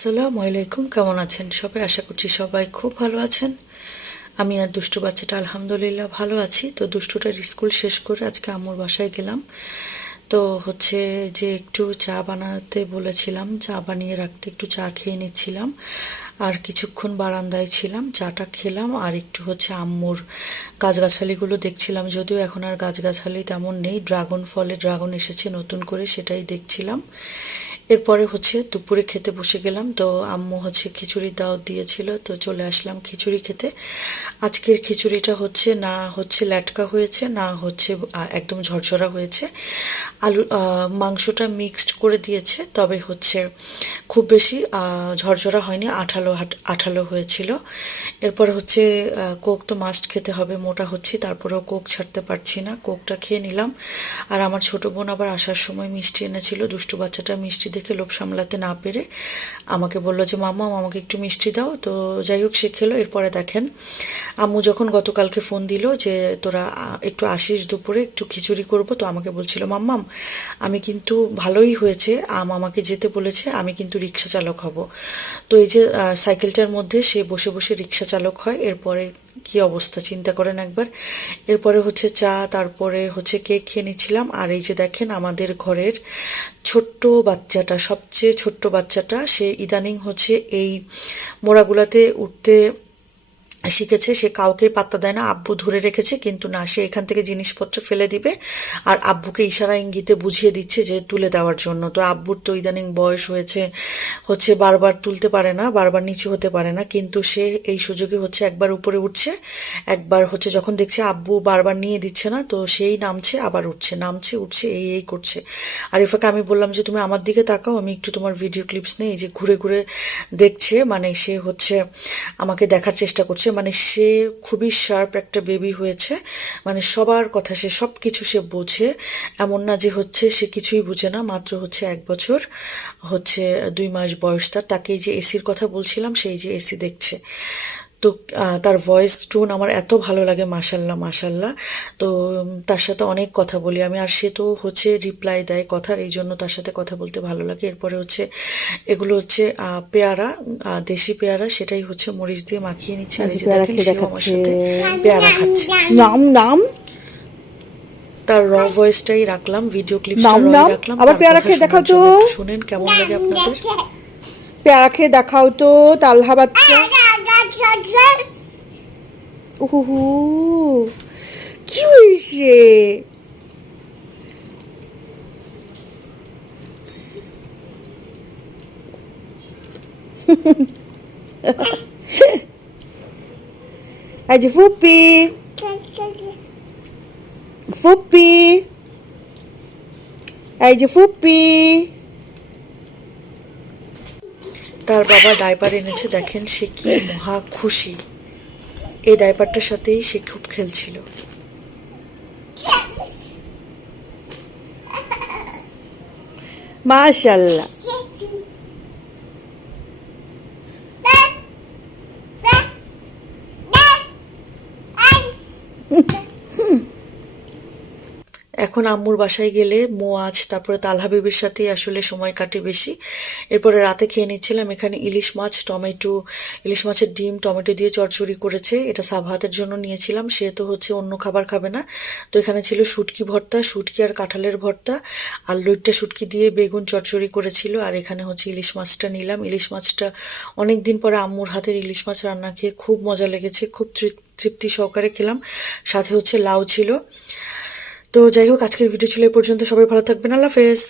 আসসালামু আলাইকুম, কেমন আছেন সবাই? আশা করছি সবাই খুব ভালো আছেন। আমি আর দুষ্টু বাচ্চাটা আলহামদুলিল্লাহ ভালো আছি। তো দুষ্টুটার স্কুল শেষ করে আজকে আম্মুর বাসায় গেলাম। তো হচ্ছে যে একটু চা বানাতে বলেছিলাম, চা বানিয়ে রাখতে একটু চা খেয়ে নিচ্ছিলাম। আর কিছুক্ষণ বারান্দায় ছিলাম, চাটা খেলাম আর একটু হচ্ছে আম্মুর গাছগাছালিগুলো দেখছিলাম। যদিও এখন আর গাছগাছালি তেমন নেই, ড্রাগন এসেছে নতুন করে, সেটাই দেখছিলাম। এরপরে হচ্ছে দুপুরে খেতে বসে গেলাম। তো আম্মু হচ্ছে খিচুড়ির দাওয়াত দিয়েছিল, তো চলে আসলাম খিচুড়ি খেতে। আজকের খিচুড়িটা হচ্ছে না হচ্ছে ল্যাটকা হয়েছে, না হচ্ছে একদম ঝরঝরা হয়েছে। মাংসটা মিক্সড করে দিয়েছে, তবে হচ্ছে খুব বেশি ঝরঝরা হয়নি, আঠালো আঠালো হয়েছিল। এরপরে হচ্ছে কোক তো মাস্ট খেতে হবে, মোটা হচ্ছে তারপরেও কোক ছাড়তে পারছি না, কোকটা খেয়ে নিলাম। আর আমার ছোট বোন আবার আসার সময় মিষ্টি এনেছিল। দুষ্টু বাচ্চাটা মিষ্টি দেখে লোভ সামলাতে না পেরে আমাকে বললো যে মাম্মা আমাকে একটু মিষ্টি দাও। তো যাই হোক, সে খেলো। এরপরে দেখেন আম্মু যখন গতকালকে ফোন দিল যে তোরা একটু আসিস দুপুরে, একটু খিচুড়ি করবো, তো আমাকে বলছিল মাম্মাম আমি কিন্তু ভালোই হয়েছে, আমাকে যেতে বলেছে, আমি কিন্তু রিক্সা চালক হব। তো এই যে সাইকেলটার মধ্যে সে বসে বসে রিক্সা চালক হয়, এরপরে কি অবস্থা চিন্তা করেন একবার। এরপরে হচ্ছে চা, তারপরে হচ্ছে কেক খেয়ে নিচ্ছিলাম। আর এই যে দেখেন আমাদের ঘরের ছোট্ট বাচ্চাটা, সবচেয়ে ছোট্ট বাচ্চাটা, সে ইদানিং হচ্ছে এই মোড়াগুলাতে উঠতে শিখেছে। সে কাউকে পাত্তা দেয় না, আব্বু ধরে রেখেছে কিন্তু না, সে এখান থেকে জিনিসপত্র ফেলে দিবে আর আব্বুকে ইশারা ইঙ্গিতে বুঝিয়ে দিচ্ছে যে তুলে দেওয়ার জন্য। তো আব্বুর তো ইদানিং বয়স হয়েছে, হচ্ছে বারবার তুলতে পারে না, বারবার নিচু হতে পারে না, কিন্তু সে এই সুযোগে হচ্ছে একবার উপরে উঠছে, একবার হচ্ছে যখন দেখছে আব্বু বারবার নিয়ে দিচ্ছে না, তো সেই নামছে আবার উঠছে, নামছে উঠছে, এই করছে। আর এফাকে আমি বললাম যে তুমি আমার দিকে তাকাও, আমি একটু তোমার ভিডিও ক্লিপস নেই। এই যে ঘুরে ঘুরে দেখছে, মানে সে হচ্ছে আমাকে দেখার চেষ্টা করছে। মানে সে খুবই শার্প একটা বেবি হয়েছে, মানে সবার কথা সে সব কিছু সে বোঝে। এমন না যে হচ্ছে সে কিছুই বুঝে না, মাত্র হচ্ছে 1 বছর হচ্ছে 2 মাস বয়স তার। তাকে যে এসির কথা বলছিলাম, সেই যে এসি দেখছে। তো তার ভয়েস টোন আমার এত ভালো লাগে, মাশাল্লাহ মাশাল্লাহ। তো তার সাথে অনেক কথা বলি আমি, আর সে তো হচ্ছে রিপ্লাই দেয় কথার, এই জন্য তার সাথে কথা বলতে ভালো লাগে। এরপরে হচ্ছে এগুলো হচ্ছে পেয়ারা, দেশি পেয়ারা, সেটাই হচ্ছে মরিচ দিয়ে মাখিয়ে নিচ্ছে। আর এই যে দেখেন সেও আমার সাথে পেয়ারা খাচ্ছে। নাম নাম তার র ভয়েসটাই রাখলাম, ভিডিও ক্লিপসটা নাম রই নাম রাখলাম, আবার তার পেয়ারা কথা খেয়ে দেখাও শোনার তো, জন্য। একটু শুনেন কেমন লাগে আপনাদের। পেয়ারা খেয়ে দেখাও তো তালহা বাচ্চা। উহু, কি হয়েছে? এই যে ফুপি ফুপি, এই যে ফুপি। তার বাবা ডাইপার এনেছে, দেখেন সে কি মহা খুশি। এই ডাইপারটার সাথেই সে খুব খেলছিল। মাশাল্লাহ। এখন আম্মুর বাসায় গেলে মোয়াজ, তারপরে তালহা বেবির সাথেই আসলে সময় কাটে বেশি। এরপরে রাতে খেয়ে নিচ্ছিলাম এখানে ইলিশ মাছ, টমেটো, ইলিশ মাছের ডিম টমেটো দিয়ে চচ্চড়ি করেছে। এটা সাবহাতের জন্য নিয়েছিলাম, সে তো হচ্ছে অন্য খাবার খাবে না। তো এখানে ছিল শুটকি ভর্তা, শুটকি আর কাঁঠালের ভর্তা, আর লইট্টা শুটকি দিয়ে বেগুন চচ্চড়ি করেছিল। আর এখানে হচ্ছে ইলিশ মাছটা নিলাম। ইলিশ মাছটা অনেক দিন পরে আম্মুর হাতের ইলিশ মাছ রান্না খেয়ে খুব মজা লেগেছে, খুব তৃপ্তি সহকারে খেলাম। সাথে হচ্ছে লাউ ছিল। তো যাই হোক, আজকের ভিডিও ছিল এই পর্যন্ত। সবাই ভালো থাকবেন, আল্লাহ হাফেজ।